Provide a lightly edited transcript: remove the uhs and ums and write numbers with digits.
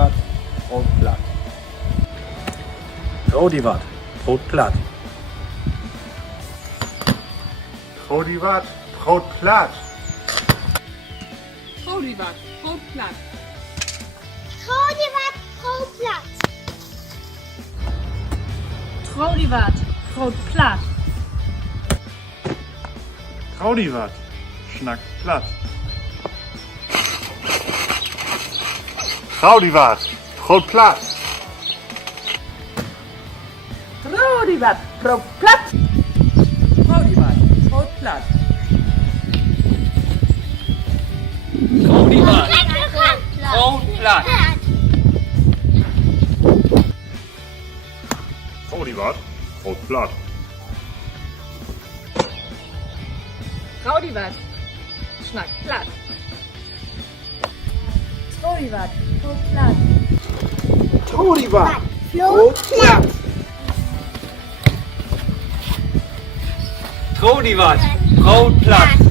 wat, brood plat. Rodi wat, brood plat. Rodi wat, brood plat. Rodi wat, brood plat. Rodi wat, brood plat. Rodi wat, brood plat. Rodi wat, snakt plat. Rodi wat, brood plat. Rodi wat, brood plat. Rodi wat, brood plat. Rodi wat, Brood plat. Rodi wat, brood plat. Rodi wat, snakt plat. Rodi wat, brood plat. Rodi wat, Brood plat. Rodi wat, brood plat.